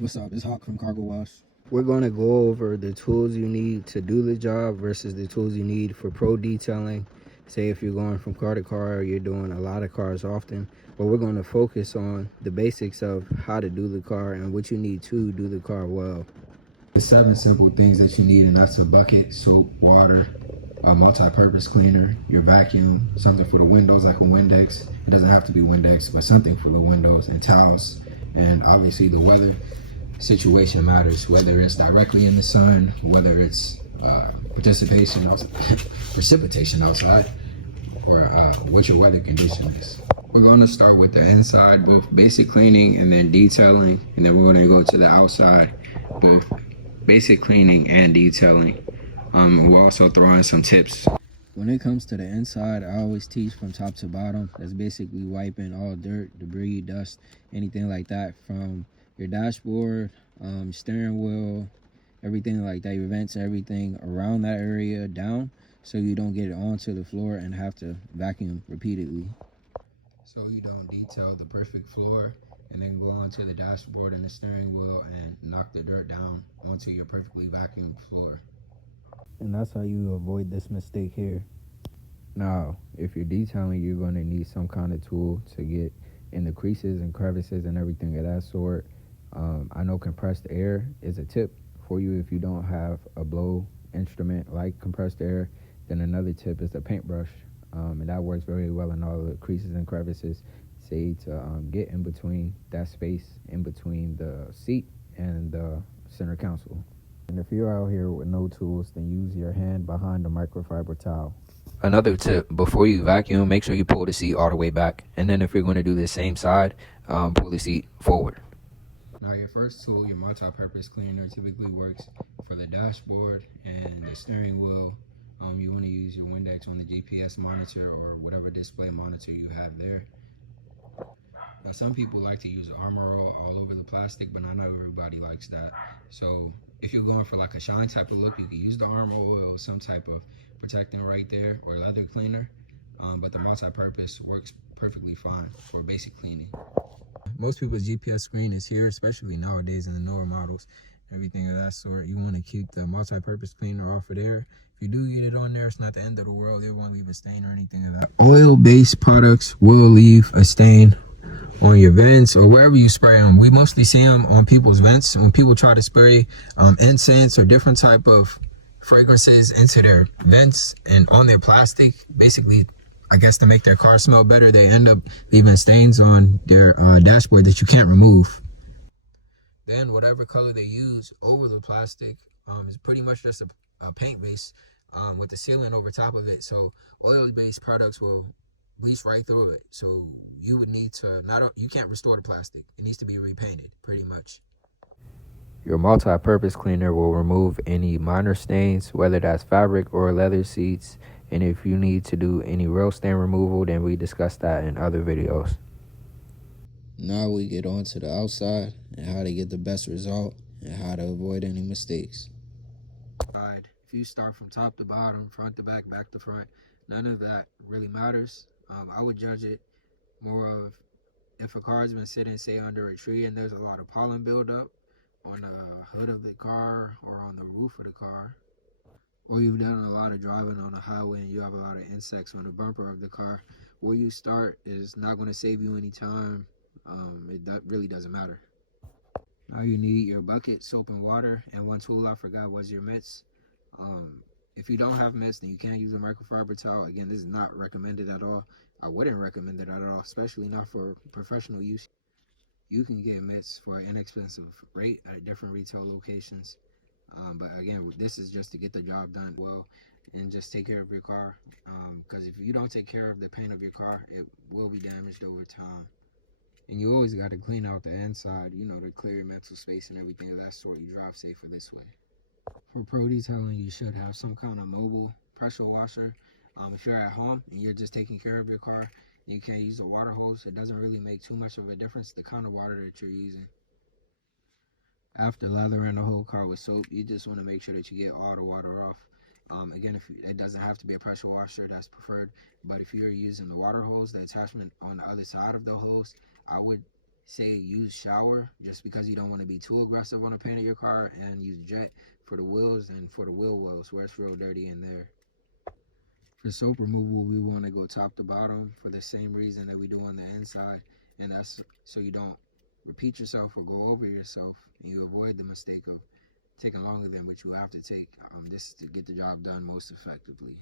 What's up? It's Hawk from Cargo Wash. We're going to go over the tools you need to do the job versus the tools you need for pro detailing. Say if you're going from car to car, you're doing a lot of cars often, but we're going to focus on the basics of how to do the car and what you need to do the car well. The 7 simple things that you need, and that's a bucket, soap, water, a multi-purpose cleaner, your vacuum, something for the windows like a Windex. It doesn't have to be Windex, but something for the windows, and towels. And obviously the weather situation matters, whether it's directly in the sun, whether it's precipitation outside, or what your weather condition is. We're going to start with the inside with basic cleaning and then detailing, and then we're going to go to the outside with basic cleaning and detailing. We'll also throw in some tips. When it comes to the inside, I always teach from top to bottom. That's basically wiping all dirt, debris, dust, anything like that from your dashboard, steering wheel, everything like that, your vents, everything around that area down, so you don't get it onto the floor and have to vacuum repeatedly. So you don't detail the perfect floor and then go onto the dashboard and the steering wheel and knock the dirt down onto your perfectly vacuumed floor. And that's how you avoid this mistake here. Now, if you're detailing, you're going to need some kind of tool to get in the creases and crevices and everything of that sort. I know compressed air is a tip for you if you don't have a blow instrument like compressed air. Then another tip is the paintbrush, and that works very well in all the creases and crevices. Say to get in between that space in between the seat and the center console. And if you're out here with no tools, then use your hand behind the microfiber towel. Another tip, before you vacuum, make sure you pull the seat all the way back. And then if you're going to do the same side, pull the seat forward. Now your first tool, your multi-purpose cleaner, typically works for the dashboard and the steering wheel. You want to use your Windex on the GPS monitor or whatever display monitor you have there. Now some people like to use Armor all over the plastic, but not everybody likes that. So if you're going for like a shine type of look, you can use the Armor Oil or some type of protectant right there, or leather cleaner. But the multi-purpose works perfectly fine for basic cleaning. Most people's GPS screen is here, especially nowadays in the newer models, everything of that sort. You want to keep the multi-purpose cleaner off of there. If you do get it on there, it's not the end of the world. It won't leave a stain or anything of that. Oil-based products will leave a stain on your vents or wherever you spray them. We mostly see them on people's vents when people try to spray incense or different type of fragrances into their vents and on their plastic. Basically, I guess to make their car smell better, they end up leaving stains on their dashboard that you can't remove. Then whatever color they use over the plastic is pretty much just a paint base with the sealant over top of it. So oil-based products will bleach right through it. So you would need to you can't restore the plastic. It needs to be repainted pretty much. Your multi-purpose cleaner will remove any minor stains, whether that's fabric or leather seats. And if you need to do any real stain removal, then we discussed that in other videos. Now we get on to the outside and how to get the best result and how to avoid any mistakes. If you start from top to bottom, front to back, back to front, none of that really matters. I would judge it more of if a car's been sitting, say, under a tree and there's a lot of pollen buildup on the hood of the car or on the roof of the car, or you've done a lot of driving on the highway and you have a lot of insects on the bumper of the car, where you start is not going to save you any time. That really doesn't matter. Now you need your bucket, soap, and water, and one tool I forgot was your mitts. If you don't have mitts, then you can't use a microfiber towel. Again, this is not recommended at all. I wouldn't recommend it at all, especially not for professional use. You can get mitts for an inexpensive rate at different retail locations. But again, this is just to get the job done well and just take care of your car. Because if you don't take care of the paint of your car, it will be damaged over time. And you always got to clean out the inside, to clear your mental space and everything of that sort. You drive safer this way. For pro detailing, you should have some kind of mobile pressure washer. If you're at home and you're just taking care of your car, and you can't use a water hose, it doesn't really make too much of a difference the kind of water that you're using. After lathering the whole car with soap, you just want to make sure that you get all the water off. Again, it doesn't have to be a pressure washer, that's preferred. But if you're using the water hose, the attachment on the other side of the hose, I would say use shower just because you don't want to be too aggressive on the paint of your car, and use jet for the wheels and for the wheel wells where it's real dirty in there. For soap removal, we want to go top to bottom for the same reason that we do on the inside, and that's so you don't repeat yourself or go over yourself, and you avoid the mistake of taking longer than what you have to take. This is to get the job done most effectively.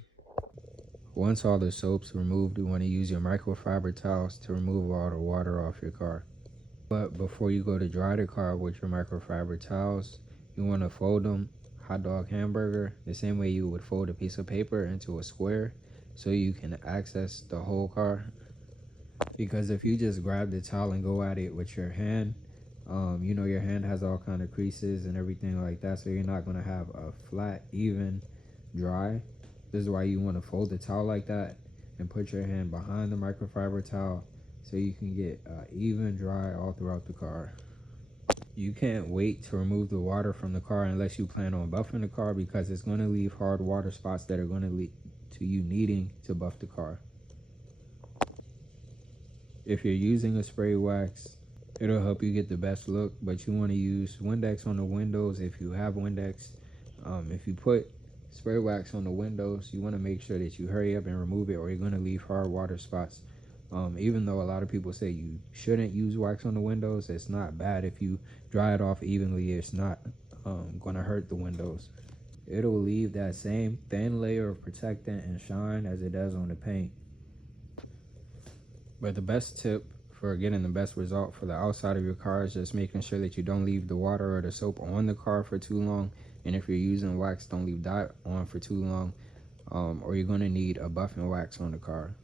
Once all the soap's removed, you want to use your microfiber towels to remove all the water off your car. But before you go to dry the car with your microfiber towels, you want to fold them hot dog hamburger the same way you would fold a piece of paper into a square so you can access the whole car. Because if you just grab the towel and go at it with your hand, you know your hand has all kind of creases and everything like that, so you're not going to have a flat, even dry. This is why you want to fold the towel like that and put your hand behind the microfiber towel so you can get even dry all throughout the car. You can't wait to remove the water from the car unless you plan on buffing the car, because it's going to leave hard water spots that are going to lead to you needing to buff the car. If you're using a spray wax, it'll help you get the best look, but you want to use Windex on the windows if you have Windex. If you put spray wax on the windows, you want to make sure that you hurry up and remove it, or you're going to leave hard water spots. Even though a lot of people say you shouldn't use wax on the windows, it's not bad if you dry it off evenly. It's not going to hurt the windows. It'll leave that same thin layer of protectant and shine as it does on the paint. But the best tip for getting the best result for the outside of your car is just making sure that you don't leave the water or the soap on the car for too long. And if you're using wax, don't leave that on for too long, or you're going to need a buffing wax on the car.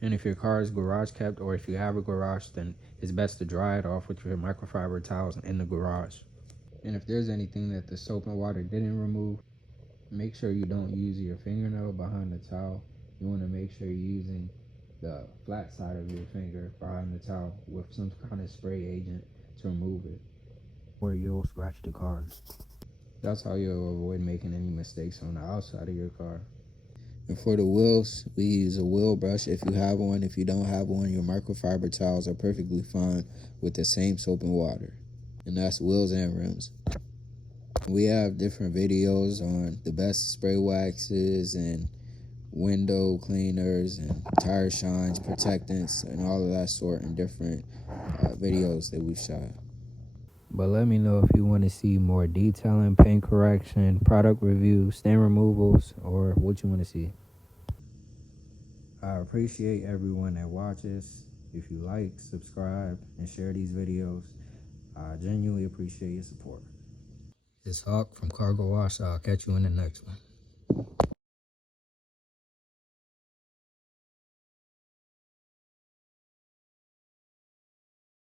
And if your car is garage kept, or if you have a garage, then it's best to dry it off with your microfiber towels in the garage. And if there's anything that the soap and water didn't remove, make sure you don't use your fingernail behind the towel. You want to make sure you're using the flat side of your finger behind the towel with some kind of spray agent to remove it, or you'll scratch the car. That's how you'll avoid making any mistakes on the outside of your car. And for the wheels, we use a wheel brush if you have one. If you don't have one, your microfiber towels are perfectly fine with the same soap and water. And that's wheels and rims. We have different videos on the best spray waxes and window cleaners and tire shines, protectants, and all of that sort, in different videos that we've shot. But let me know if you want to see more detailing, paint correction, product review, stain removals, or what you want to see. I appreciate everyone that watches. If you like, subscribe, and share these videos, I genuinely appreciate your support. It's Hawk from Cargo Wash. I'll catch you in the next one.